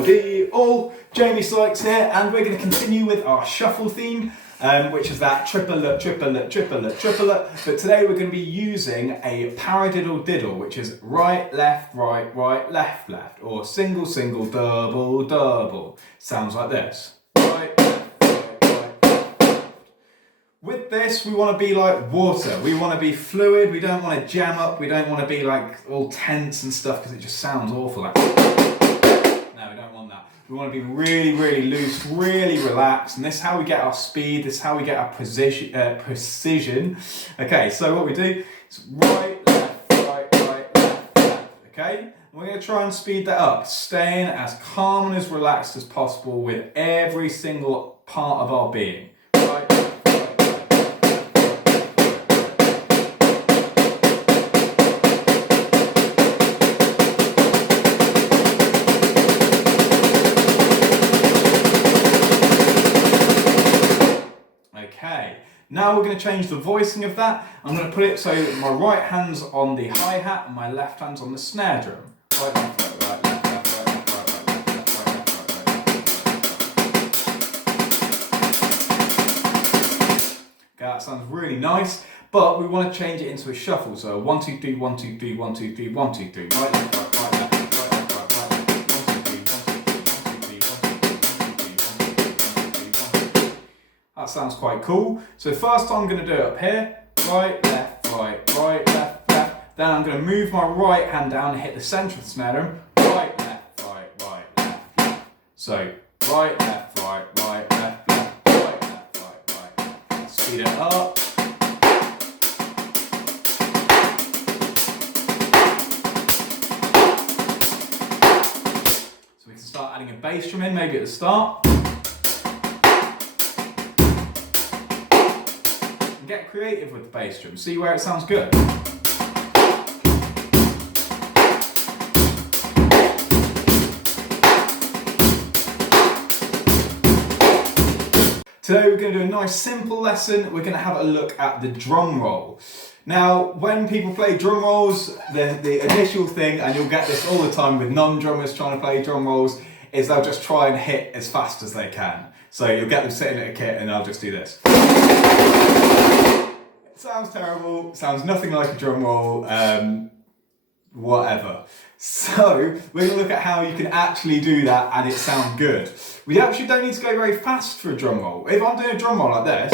Howdy all, Jamie Sykes here, and we're going to continue with our shuffle theme, which is that triplet, triplet, triplet, triplet. But today we're going to be using a paradiddle diddle, which is right, left, left, left, or single, single, double, double. Sounds like this. Right, left, right. With this, we want to be like water. We want to be fluid. We don't want to jam up. We don't want to be like all tense and stuff because it just sounds awful. Like, no, we don't want that. We want to be really, really loose, really relaxed. And this is how we get our speed. This is how we get our precision. Okay, so what we do is right, left, left. Okay, and we're going to try and speed that up, staying as calm and as relaxed as possible with every single part of our being. Right. Okay, now we're going to change the voicing of that. I'm going to put it so my right hand's on the hi-hat and my left hand's on the snare drum. Right, left, right, left, left, right, left, right, left. Okay, that sounds really nice, but we want to change it into a shuffle. So 1, 2, 3, 1, 2, 3, 1, 2, 3, 1, 2, 3. Right, left, right, right, left, right, left, right, right, left. 1, 2, 3, 1, 2, 3, 1, 2, 3, 1, 2, 3, 1, 2, 3, 1, 2, 3, 1, 2, 3. That sounds quite cool. So first I'm going to do it up here. Right, left, right, left, left. Then I'm going to move my right hand down and hit the centre of the snare drum. Right, left, left, left. So right, left, left, right, left, right. Speed it up. So we can start adding a bass drum in, maybe at the start. Get creative with the bass drum, see where it sounds good. Today we're going to do a nice simple lesson. We're going to have a look at the drum roll. Now, when people play drum rolls, the initial thing, and you'll get this all the time with non-drummers trying to play drum rolls, is they'll just try and hit as fast as they can. So you'll get them sitting at a kit and they'll just do this. Sounds terrible, sounds nothing like a drum roll, whatever. So, we're going to look at how you can actually do that and it sound good. We actually don't need to go very fast for a drum roll. If I'm doing a drum roll like this,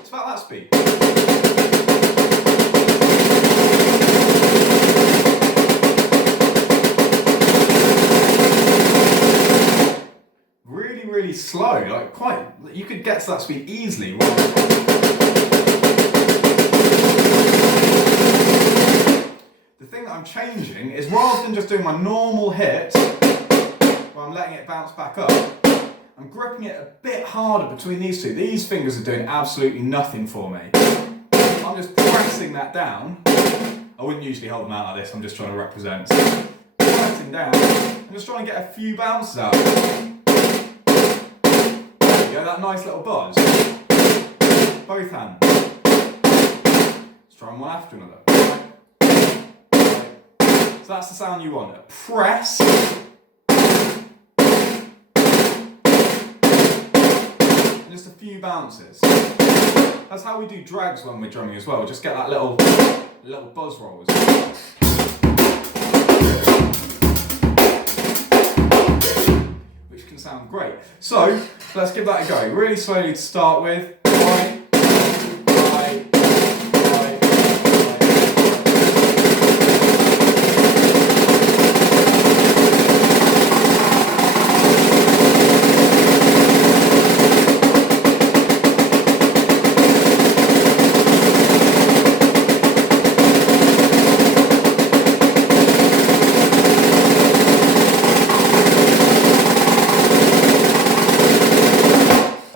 it's about that speed. Really slow, like quite, you could get to that speed easily. The thing that I'm changing is rather than just doing my normal hit, where I'm letting it bounce back up, I'm gripping it a bit harder between these two. These fingers are doing absolutely nothing for me. I'm just pressing that down. I wouldn't usually hold them out like this, I'm just trying to represent. Pressing down, I'm just trying to get a few bounces out. That nice little buzz. Both hands. Let's try one after another. So that's the sound you want. A press. And just a few bounces. That's how we do drags when we're drumming as well. Just get that little buzz rolls. Sound great. So let's give that a go. Really slowly to start with. Right.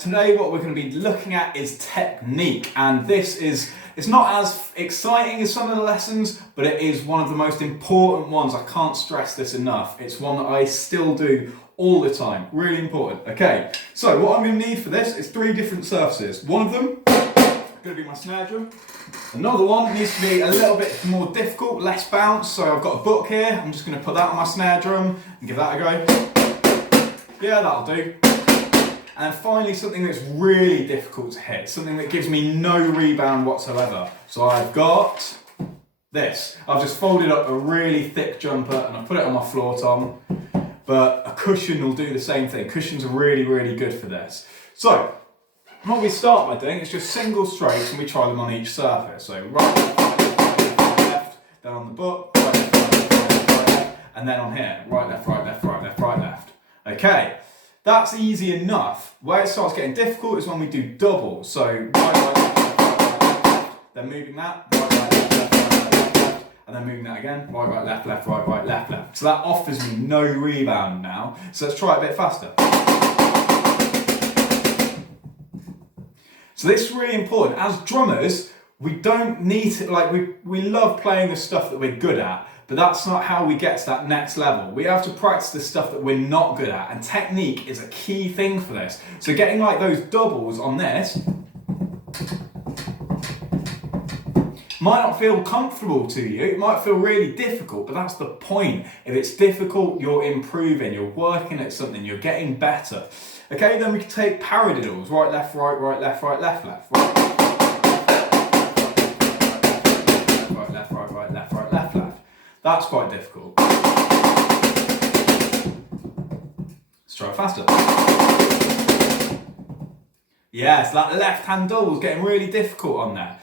Today what we're going to be looking at is technique, and it's not as exciting as some of the lessons, but it is one of the most important ones. I can't stress this enough. It's one that I still do all the time. Really important. Okay, so what I'm going to need for this is 3 different surfaces. One of them is going to be my snare drum. Another one needs to be a little bit more difficult, less bounce. So I've got a book here. I'm just going to put that on my snare drum and give that a go. Yeah, that'll do. And finally, something that's really difficult to hit, something that gives me no rebound whatsoever. So I've got this. I've just folded up a really thick jumper and I've put it on my floor tom. But a cushion will do the same thing. Cushions are really, really good for this. So what we start by doing is just single strokes and we try them on each surface. So right, left, then on the book, right, left, and then on here, right, left, right, left, right, left, right, left. Okay, that's easy enough. Where it starts getting difficult is when we do doubles. So right, left, then moving that, right, left, and then moving that again, right, left, right, left. So that offers me no rebound now. So let's try it a bit faster. So this is really important. As drummers, we don't need to, like, we love playing the stuff that we're good at, but that's not how we get to that next level. We have to practice the stuff that we're not good at, and technique is a key thing for this. So getting like those doubles on this might not feel comfortable to you, it might feel really difficult, but that's the point. If it's difficult, you're improving, you're working at something, you're getting better. Okay, then we can take paradiddles, right, left, right, left, right, left. Right, left, right, left. That's quite difficult. Let's try faster. Yes, that left hand double is getting really difficult on there.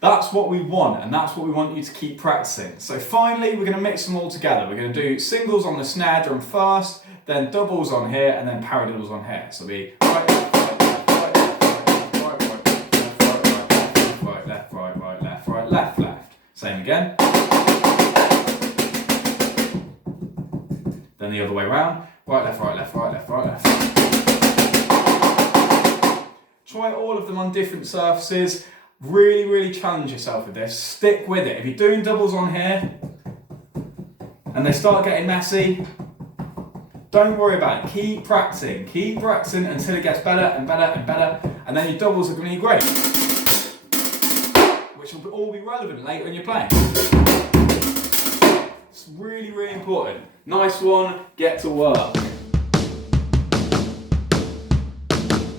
That's what we want, and that's what we want you to keep practicing. So finally, we're going to mix them all together. We're going to do singles on the snare drum first, then doubles on here, and then paradiddles on here. So it'll be right, left. Same again. Then the other way around. Right, left. Try all of them on different surfaces. Really, really challenge yourself with this. Stick with it. If you're doing doubles on here and they start getting messy, don't worry about it. Keep practicing until it gets better and better, and then your doubles are going to be great, which will all be relevant later when you're playing. It's really, really important. Nice one, get to work.